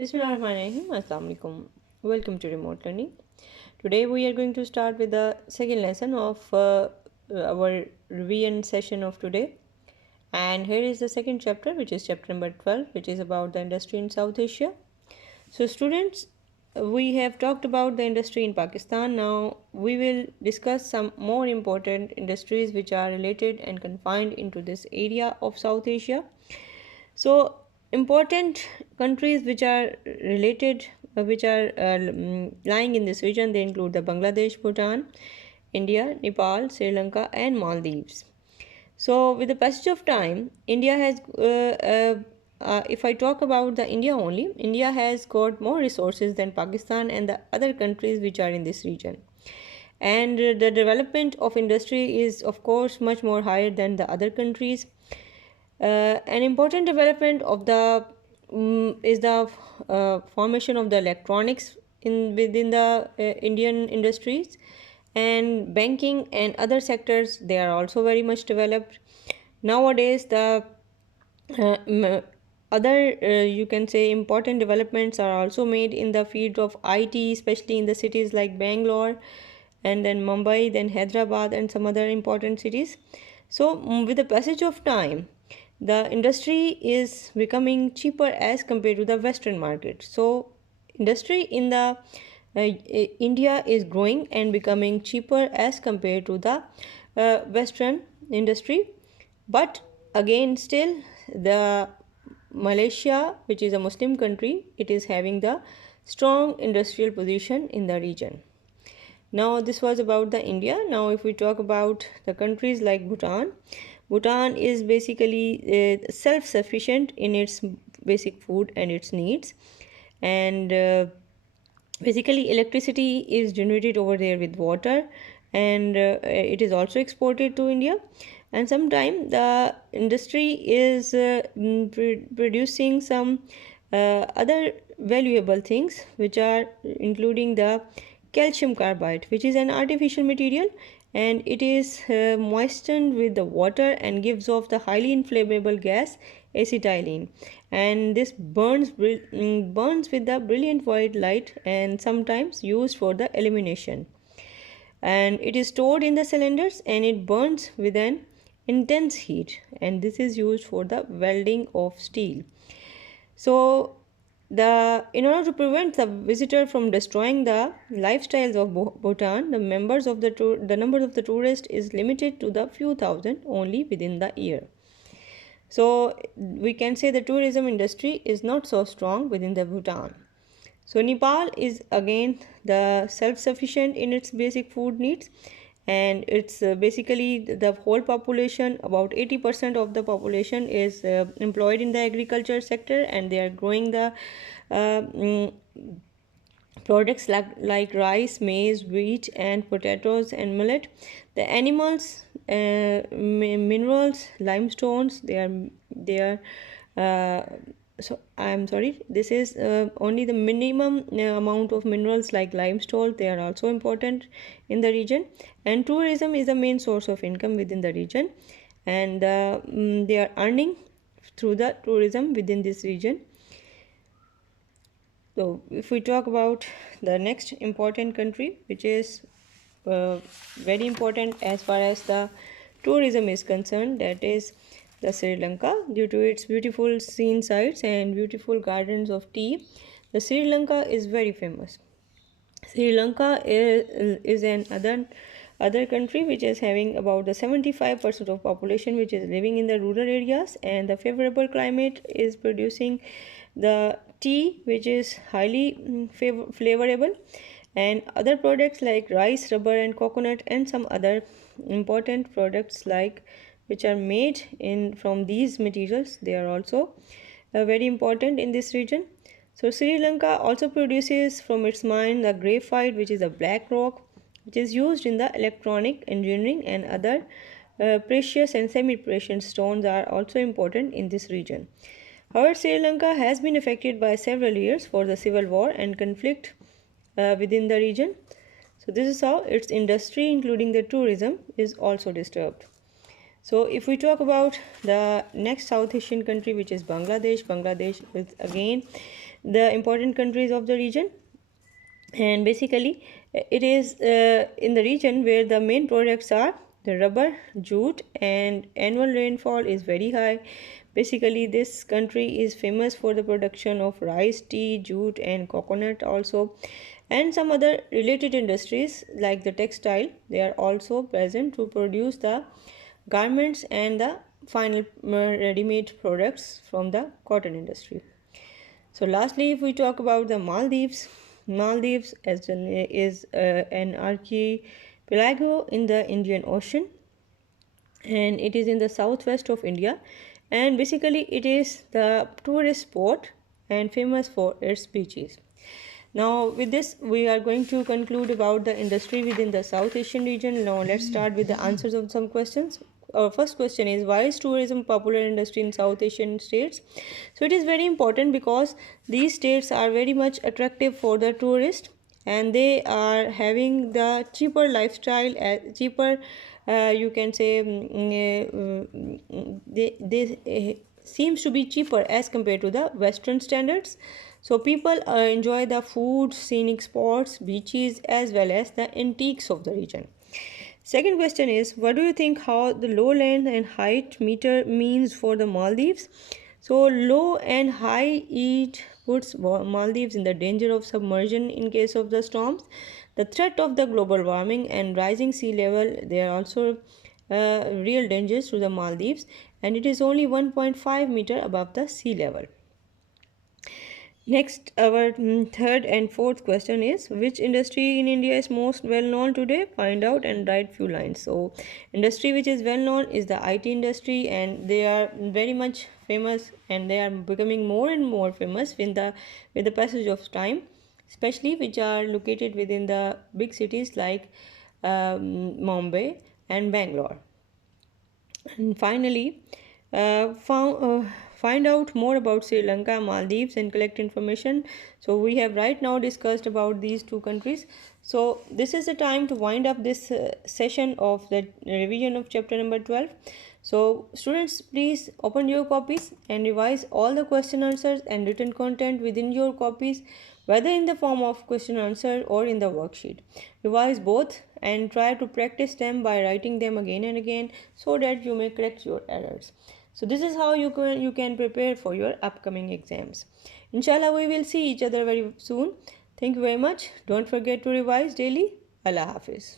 Bismillahirrahmanirrahim. Assalamu alaikum. Welcome to remote learning. Today we are going to start with the second lesson of our revision session of today. And here is the second chapter, which is chapter number 12, which is about the industry in South Asia. So students, we have talked about the industry in Pakistan. Now we will discuss some more important industries which are related and confined into this area of South Asia. So important countries which are related, which are lying in this region, they include the Bangladesh, Bhutan, India, Nepal, Sri Lanka, and Maldives. So with the passage of time, India has, if I talk about the India only, India has got more resources than Pakistan and the other countries which are in this region. And the development of industry is of course much more higher than the other countries. An important development of the is the formation of the electronics within the Indian industries, and banking and other sectors, they are also very much developed nowadays. The other you can say important developments are also made in the field of IT, especially in the cities like Bangalore and then Mumbai, then Hyderabad, and some other important cities. So with the passage of time, the industry is becoming cheaper as compared to the Western market. So industry in the India is growing and becoming cheaper as compared to the Western industry. But again, still the Malaysia, which is a Muslim country, it is having the strong industrial position in the region. Now this was about the India. Now if we talk about the countries like Bhutan, Bhutan is basically self-sufficient in its basic food and its needs, and basically electricity is generated over there with water, and it is also exported to India. And sometimes the industry is producing some other valuable things, which are including the calcium carbide, which is an artificial material, and it is moistened with the water and gives off the highly inflammable gas acetylene, and this burns with the brilliant white light and sometimes used for the illumination. And it is stored in the cylinders and it burns with an intense heat, and this is used for the welding of steel. So in order to prevent the visitor from destroying the lifestyles of Bhutan, the number of the tourists is limited to the few thousand only within the year. So we can say the tourism industry is not so strong within the Bhutan. So Nepal is again the self-sufficient in its basic food needs, and it's basically the whole population, about 80% of the population is employed in the agriculture sector, and they are growing the products like rice, maize, wheat, and potatoes and millet. The animals, minerals, limestones, they are so I'm sorry, this is only the minimum amount of minerals like limestone, they are also important in the region. And tourism is the main source of income within the region, and they are earning through the tourism within this region. So if we talk about the next important country, which is very important as far as the tourism is concerned, that is the Sri Lanka. Due to its beautiful scene sites and beautiful gardens of tea, the Sri Lanka is very famous. Sri Lanka is an other country which is having about the 75% of population which is living in the rural areas, and the favorable climate is producing the tea, which is highly flavorable, and other products like rice, rubber, and coconut, and some other important products like which are made in from these materials, they are also very important in this region. So Sri Lanka also produces from its mine the graphite, which is a black rock, which is used in the electronic engineering, and other precious and semi-precious stones are also important in this region. However, Sri Lanka has been affected by several years for the civil war and conflict within the region. So this is how its industry, including the tourism, is also disturbed. So if we talk about the next South Asian country, which is Bangladesh, Bangladesh is again the important countries of the region, and basically it is in the region where the main products are the rubber, jute, and annual rainfall is very high. Basically this country is famous for the production of rice, tea, jute, and coconut also, and some other related industries like the textile. They are also present to produce the garments and the final ready-made products from the cotton industry. So lastly, if we talk about the Maldives, Maldives is an archipelago in the Indian Ocean, and it is in the southwest of India, and basically it is the tourist spot and famous for its beaches. Now with this we are going to conclude about the industry within the South Asian region. Now let's start with the answers of some questions. Our first question is, why is tourism popular industry in South Asian states? So it is very important because these states are very much attractive for the tourist, and they are having the cheaper lifestyle, cheaper you can say they seems to be cheaper as compared to the Western standards. So people enjoy the food, scenic spots, beaches, as well as the antiques of the region. Second question is, what do you think how the low land and height meter means for the Maldives? So low and high heat puts Maldives in the danger of submersion in case of the storms. The threat of the global warming and rising sea level, they are also real dangers to the Maldives, and it is only 1.5 meter above the sea level. Next, our third and fourth question is, which industry in India is most well known today? Find out and write few lines. So, industry which is well known is the IT industry, and they are very much famous, and they are becoming more and more famous with the passage of time, especially which are located within the big cities like Mumbai and Bangalore. And finally, find out more about Sri Lanka, Maldives, and collect information. So we have right now discussed about these two countries. So this is the time to wind up this session of the revision of chapter number 12. So students, please open your copies and revise all the question answers and written content within your copies, whether in the form of question answer or in the worksheet. Revise both and try to practice them by writing them again and again so that you may correct your errors. So this is how you can prepare for your upcoming exams. Inshallah, we will see each other very soon. Thank you very much. Don't forget to revise daily. Allah Hafiz.